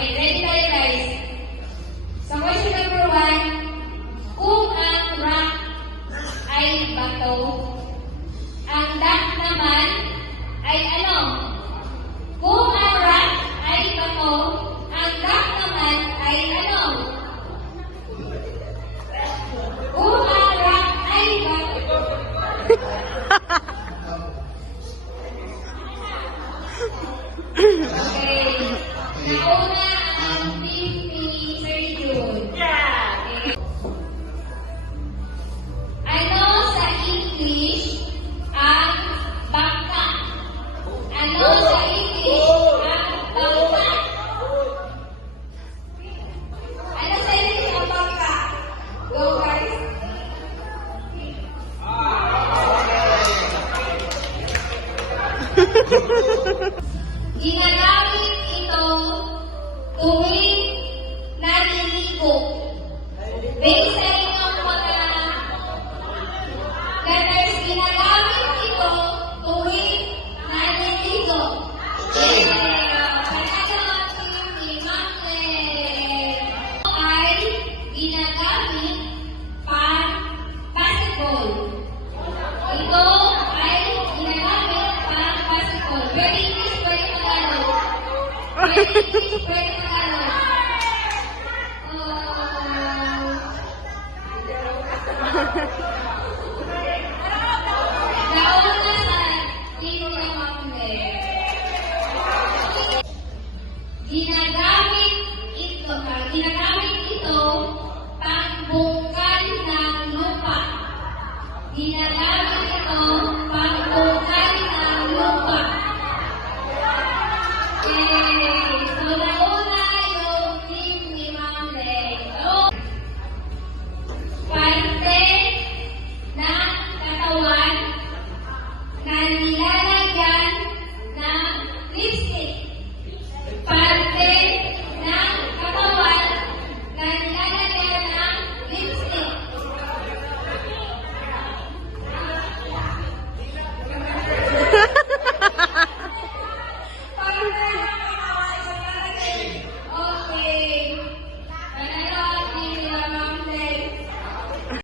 Okay, ready tayo guys. So question number 1, kung ang rock ay bato, ang duck naman ay ano? Kung ang rock ay bato, ang duck naman ay ano? Kung ang rock ay bato. Okay. Nauna ang team ni Sir Jun. Okay. Ano sa English ang bangka? Ano sa English ang bangka? Ano sa English ang bangka? Go guys. Ginagamit ito tuwing naliligo. Based sa inyong mga letters, ginagamit ito tuwing naliligo. Panagawa ni Maclen ay ginagamit pang basketball. Ito ay ginagamit pang basketball. Pwede English, pwede Tagalog. Pwede English, pwede Tagalog. Nauna sa team ni Maclen. Ginagamit ito pangbungkal ng lupa. Ginagamit ito